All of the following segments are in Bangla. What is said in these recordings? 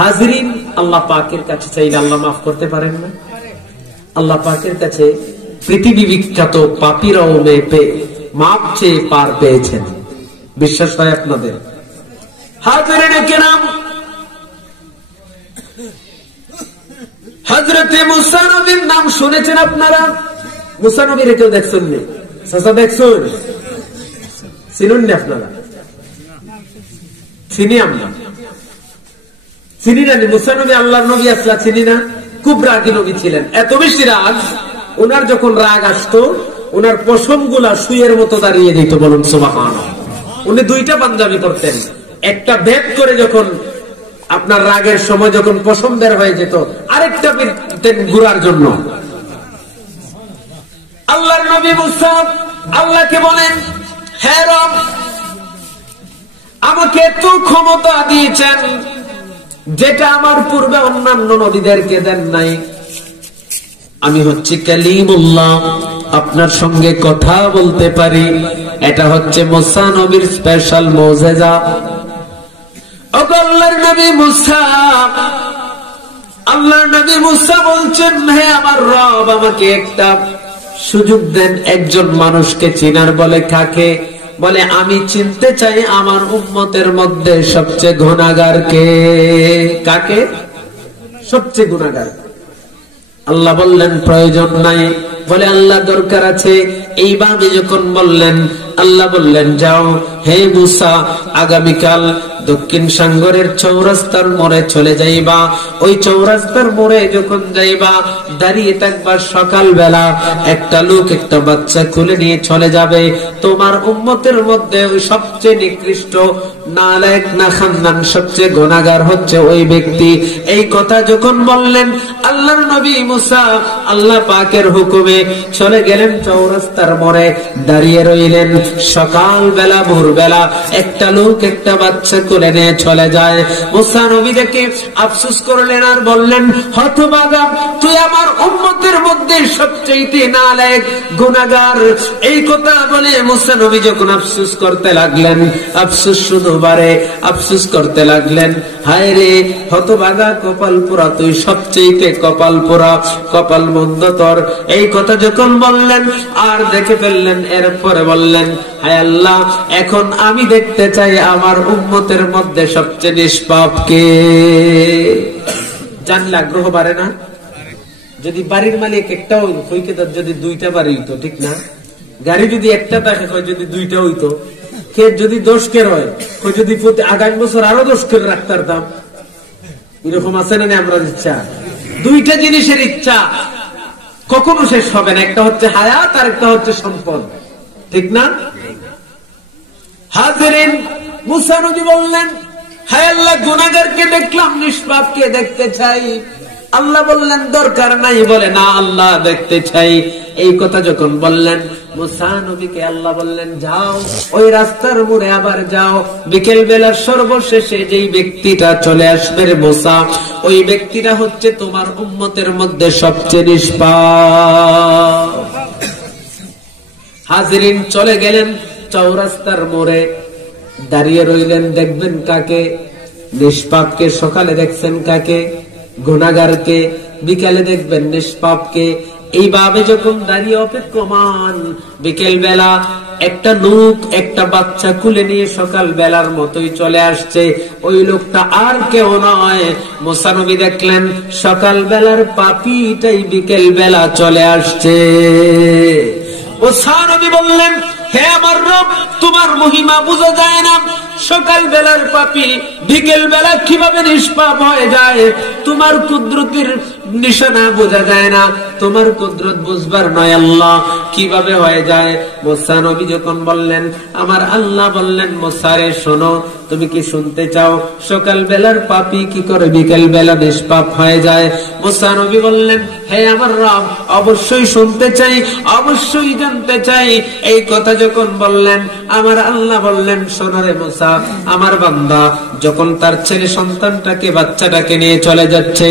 হাজরিন, আল্লাহ পাকের কাছে চাইলে আল্লাহ মাফ করতে পারেন না? আল্লাহ পাকের কাছে পৃথিবী বিখ্যাত পাপীরাও মাপ চেয়ে পার পেয়েছেন। বিশ্বাস হয় আপনাদের? হাজরিন কিরাম, হযরতে মুসা নবীর নাম শুনেছেন আপনারা? মুসা নবীর কেউ দেখছেন? চাচা দেখছেন? চিনুন না আপনারা? চিনি আমরা, চিনি না? মুসা নবী আল্লাহর নবী আসলা চিনি না? খুব রাগী নবী ছিলেন, এত বেশি রাগ, ওনার যখন রাগ আসতো ওনার পশম গুলা সুইয়ের মতো দাঁড়িয়ে যেত। বলুন সুবহানাল্লাহ। উনি দুইটা পাঞ্জাবি করতেন, একটা বেদ করে যখন আপনার রাগের সময় যখন পশম বের হয়ে যেত, আরেকটা পেতেন ঘুরার জন্য। আল্লাহর নবী মুসা আল্লাহকে বলেন, হে রব, আমাকে এত ক্ষমতা দিয়েছেন যেটা আমার পূর্বে অন্যান্য নবীদেরকে দেন নাই। আমি হচ্ছে কালিমুল্লাহ, আপনার সঙ্গে কথা বলতে পারি। এটা হচ্ছে মুসা নবীর স্পেশাল মুজিজা। আল্লাহর নবী মুসা, আল্লাহর নবী মুসা বলছেন, হে আমার রব, আমাকে একটা সুযোগ দেন। একজন মানুষকে চিনার। বলে কাকে? বলে আমি চিনতে চাই আমার উম্মতের মধ্যে সবচেয়ে গুনাহগার কে। কাকে? সবচেয়ে গুনাহগার। আল্লাহ বললেন প্রয়োজন নাই। বলে আল্লাহ দরকার আছে। এইভাবে যখন বললেন, আল্লাহ বললেন যাও হে মুসা, আগামীকাল দক্ষিণ সাগরের চৌরাস্তার মোড়ে চলে যাইবা। ওই চৌরাস্তার মোড়ে যখন যাইবা, দাঁড়িয়ে থাকবা। সকাল বেলা একটা লোক একটা বাচ্চা খুলে নিয়ে চলে যাবে। তোমার উম্মতের মধ্যে ওই সবচেয়ে নিকৃষ্ট নালায়েক না খান্নান, সবচেয়ে গুনাহগার হচ্ছে ওই ব্যক্তি। এই কথা যখন বললেন, আল্লাহর নবী মুসা আল্লাহ পাকের হুকুমে চলে গেলেন চৌরাস্তার মোড়ে, দাঁড়িয়ে রইলেন। সকাল বেলা ভোরবেলা একটা লোক একটা বাচ্চা কোলে নিয়ে চলে যায়। মুসা নবী দেখে আফসোস করলেন আর বললেন, হতভাগা, তুই আমার উম্মতের মধ্যে সবচেয়ে নালায়েক গুনাহগার। এই কথা বলে মুসা নবী যখন আফসোস করতে লাগলেন, আফসোস শুধু বাড়ে, আফসোস করতে লাগলেন, হায় রে হতভাগা, কপাল পোড়া, তুই সবচেয়ে কপাল পোড়া, কপাল মন্দ তোর। এই কথা যখন বললেন আর দেখে ফেললেন, এরপরে বললেন, হায় আল্লাহ, এখন আমি দেখতে চাই আমার উম্মতের মধ্যে সবচেয়ে নিষ্পাপ কে। জানলে আগ্রহ বাড়ে না? যদি বাড়ির মালিক একটা হইতে, যদি দুইটা বাড়ি হইতো, ঠিক না? গাড়ি যদি একটা থাকে, যদি দুইটা হইতো, ক্ষেত যদি 10 কের হয়, যদি প্রতি আগামী বছর আরো 10 কের রাখতে পারতাম। এরকম আছে না? আমরা ইচ্ছা, দুইটা জিনিসের ইচ্ছা কখনো শেষ হবে না। একটা হচ্ছে হায়াত আর একটা হচ্ছে সম্পদ, ঠিক না? হাজরিন, মুসা নবী বললেন, হায় আল্লাহ, গুনাহগারকে দেখলাম, নিষ্পাপকে দেখতে চাই। আল্লাহ বললেন দরকার নাই। বলে না, আল্লাহ দেখতে চাই। এই কথা যখন বললেন, মুসা নবীকে আল্লাহ বললেন, যাও ওই রাস্তার মোড়ে আবার যাও। বিকেল বেলার সর্বশেষে যেই ব্যক্তিটা চলে আসবে রে মুসা, ওই ব্যক্তিটা হচ্ছে তোমার উম্মতের মধ্যে সবচেয়ে নিষ্পাপ। হাজরিন, চলে গেলেন চৌরাস্তার মোড়ে, দাঁড়িয়ে রইলেন। দেখবেন কাকে? নিষ্পাপকে। সকালে দেখছেন কাকে? গুনাহগারকে। বিকালে দেখবেন নিষ্পাপকে। এইভাবে যখন দাঁড়িয়ে অপেক্ষমান, বিকেল বেলা একটা লোক একটা বাচ্চা কুলে নিয়ে সকাল বেলার মতোই চলে আসছে। ওই লোকটা আর কেউ নয়, মুসা নবী দেখলেন সকাল বেলার পাপীটাই বিকেল বেলা চলে আসছে। মুসা নবী বললেন, হে আমার রব, তোমার মহিমা বোঝা যায় না। সকাল বেলার পাপী বিকেল বেলা কিভাবে নিষ্পাপ হয়ে যায়, তোমার কুদরতের নিশানা বোঝা যায় না। তোমার কুদরত বুঝবার নয় আল্লাহ, কিভাবে হয়ে যায়। মুসা নবী যখন বললেন, আমার আল্লাহ বললেন, মুসা রে শোনো, তুমি কি শুনতে চাও সকাল বেলার পাপী কি করে বিকেল বেলা নিষ্পাপ হয়ে যায়? মুসা নবী বললেন, হে আমার রব, অবশ্যই শুনতে চাই, অবশ্যই জানতে চাই। এই কথা যখন বললেন, আমার আল্লাহ বললেন, শোনো রে মুসা, আমার বান্দা যখন তার ছেলে সন্তানটাকে বাচ্চাটাকে নিয়ে চলে যাচ্ছে,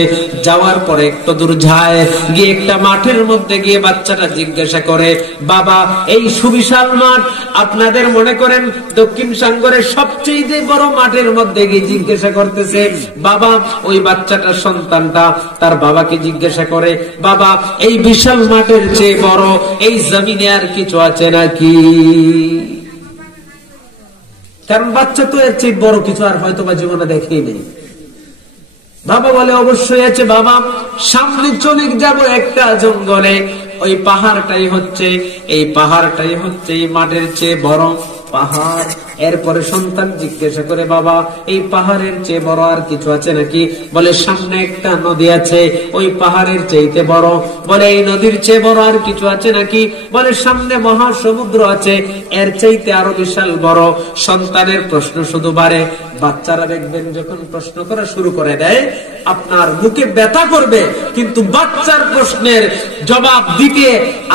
যাওয়ার পরে একটু দূর যায়, গিয়ে একটা মাঠের মধ্যে গিয়ে বাচ্চাটা জিজ্ঞাসা করে, বাবা এই সুবিশাল মাঠ, আপনাদের মনে করেন দক্ষিণ সাগরের সবচেয়ে বড় মাঠের মধ্যে গিয়ে জিজ্ঞাসা করতেছে, বাবা ওই বাচ্চাটার সন্তানটা তার বাবাকে জিজ্ঞাসা করে, বাবা এই বিশাল মাঠের চেয়ে বড় এই জমিনে আর কিছু আছে নাকি? কারণ বাচ্চা তো এর চেয়ে বড় কিছু আর হয়তো বা জীবনে দেখেই নেই। বাবা বলে অবশ্যই আছে বাবা, সামনে চলে যাব একটা জঙ্গলে, ওই পাহাড়টাই হচ্ছে এই মাঠের চেয়ে বড় পাহাড়। এরপরে সন্তান জিজ্ঞাসা করে, বাবা এই পাহাড়ের চেয়ে বড় আর কিছু আছে নাকি? বলে সামনে একটা নদী আছে, ওই পাহাড়ের চাইতে বড়। বলে এই নদীর চেয়ে বড় আর কিছু আছে নাকি? বলে সামনে মহাসমুদ্র আছে, এর চাইতে আরো বিশাল বড়। সন্তানের প্রশ্ন শুধু বাড়ে। বাচ্চারা দেখবেন যখন প্রশ্ন করা শুরু করে দেয়, আপনার বুকে ব্যথা করবে, কিন্তু বাচ্চার প্রশ্নের জবাব দিতে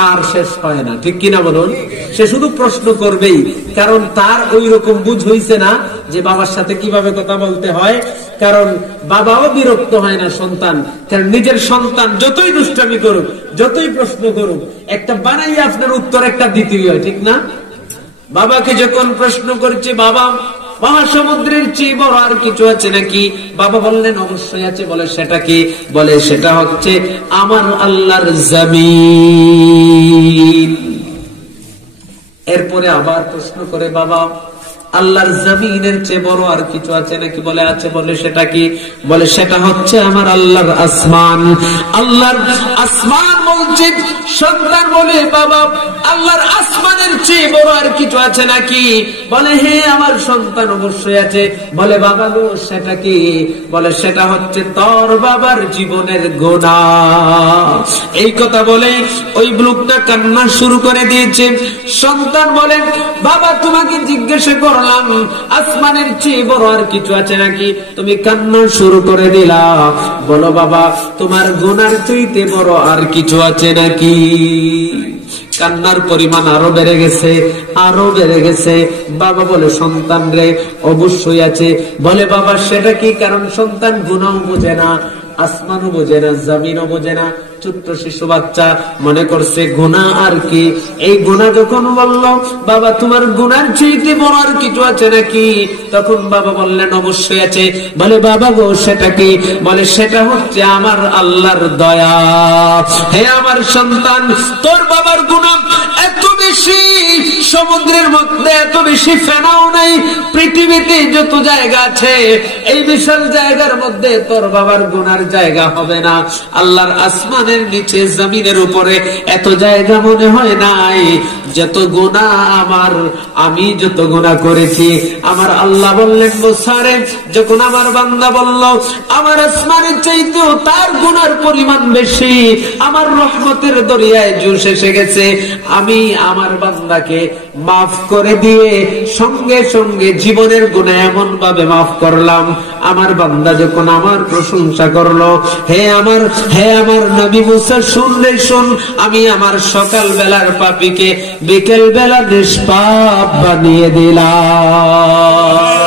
আর শেষ হয় না, ঠিক কিনা বলুন? সে শুধু প্রশ্ন করবেই, কারণ তার ওই রকম বুঝ হইছে না যে বাবার সাথে কিভাবে কথা বলতে হয়। কারণ বাবাও বিরক্ত হয় না সন্তান, কারণ নিজের সন্তান যতই দুষ্টামি করুক, যতই প্রশ্ন করুক, একটা বানাই আপনার উত্তর একটা দিতেই হয়, ঠিক না? বাবাকে যখন প্রশ্ন করছে, বাবা মহাসমুদ্রের চেয়ে বড় আর কিছু আছে নাকি? বাবা বললেন অবশ্যই আছে। বলে সেটা কি? বলে সেটা হচ্ছে আমার আল্লাহর জমিন। এরপরে আবার প্রশ্ন করে, বাবা আল্লাহর জমিনের চেয়ে বড় আর কিছু আছে নাকি? বলে আছে। বলে সেটা কি? বলে সেটা হচ্ছে আমার আল্লাহর আসমান। আল্লাহর আসমান বলছে। সন্তান বলে, বাবা আল্লাহর আসমানের চেয়ে বড় আর কিছু আছে নাকি? বলে হ্যাঁ আমার সন্তান অবশ্যই আছে। বলে বাবা গো সেটা কি? বলে সেটা হচ্ছে তোর বাবার জীবনের গুনাহ। এই কথা বলে ওই লোকটা কান্না শুরু করে দিয়েছে। সন্তান বলেন, বাবা তোমাকে জিজ্ঞাসা করলাম আসমানের চেয়ে বড় আর কিছু আছে নাকি, তুমি কান্না শুরু করে দিলা। বলো বাবা তোমার গুনার চাইতে বড় আর কিছু আছে নাকি? কান্নার পরিমাণ আরো বেড়ে গেছে, আরো বেড়ে গেছে। বাবা বলে সন্তান রে অবশ্যই আছে। বলে বাবা সেটা কি? কারণ সন্তান গুনাহও বোঝে না, আসমানও বোঝে না, জমিনও বোঝে না। ছোট্ট শিশু বাচ্চা মনে করছে গুনাহ আর কি। এই গুনাহ যখন বলল, বাবা তোমার গুনার চাইতে বড় আর কিছু আছে নাকি? তখন বাবা বললেন অবশ্যই আছে। বলে বাবা গো সেটা কি? বলে সেটা হচ্ছে আমার আল্লাহর দয়া। হে আমার সন্তান, তোর বাবার গুনাহ এত বেশি, সমুদ্রের মধ্যে এত বেশি ফেনাও নাই। পৃথিবীতে যত জায়গা আছে, এই বিশাল জায়গার মধ্যে তোর বাবার গুনার জায়গা হবে না। আল্লাহর আসমানের নিচে জমিনের উপরে এত জায়গা মনে হয় নাই যত গুনাহ আমি যত গুনাহ করেছি। আমার আল্লাহ বললেন মুসারে, যখন আমার বান্দা বলল আমার আসমানের চাইতেও তার গুনার পরিমাণ বেশি, আমার রহমতের দরিয়ায় জোশ এসে গেছে, আমি আমার বান্দাকে মাফ করে দিয়ে সঙ্গে সঙ্গে জীবনের গুনাহ এমন ভাবে মাফ করলাম। আমার বান্দা যখন আমার প্রশংসা করলো, হে আমার নবী মুসা শুনলে শোন, আমি আমার সকাল বেলার পাপীকে বিকেল বেলা নিষ্পাপ বানিয়ে দিলাম।